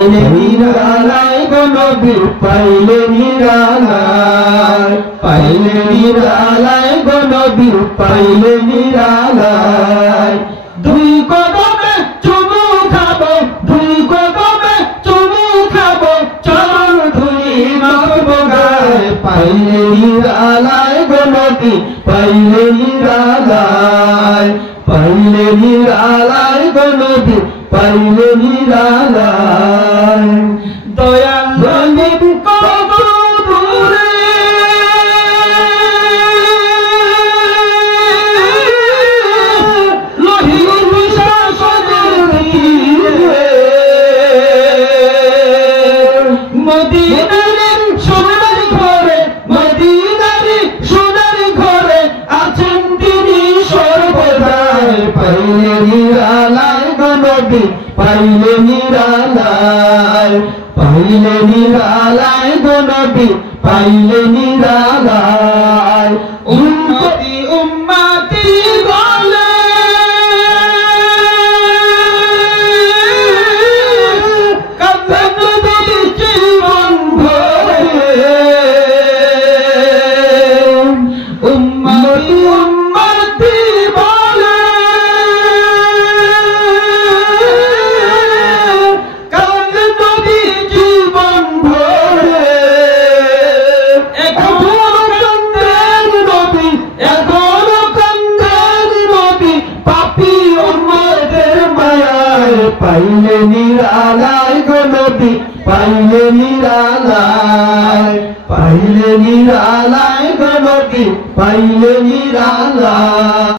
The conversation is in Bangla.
নিরালায় গো নবী পাইলে নিরালায়, পাইলে নিরালায় গো নবী পাইলে নিরালায়। দুই কদমে চুমু খাবো, দুই কদমে চুমু খাবো, চরণ ধুলি মাখবো গায়ে। পাইলে নিরালায় গো নবী পাইলে নিরালায়, পাইলে নিরালায় গো নবী পাইলে নিরালায়। দয়াল নবী কত দূরে, লোহিত শাসনের তীরে, মদিনার সোনার ঘরে, মদিনার সোনার ঘরে আছেন তিনি সর্বদাই। পাইলে নিরালায় গো নবী পাইলে নিরালায়, পাইলে নিরালায় গো নবী পাইলে নিরালায়। উম্মতি উম্মতি বলে কাঁদেন নবী জীবন ভরে। উম্মতি উম্মতি বলে কাঁদেন নবী জীবন ভরে। এখনো কাঁদেন নবী, এখনো কাঁদেন নবী পাপী উম্মতের মায়ায়। পাইলে নিরালায় গো নবী পাইলে নিরালায়, পাইলে নিরালায় গো নবী পাইলে নিরালায়।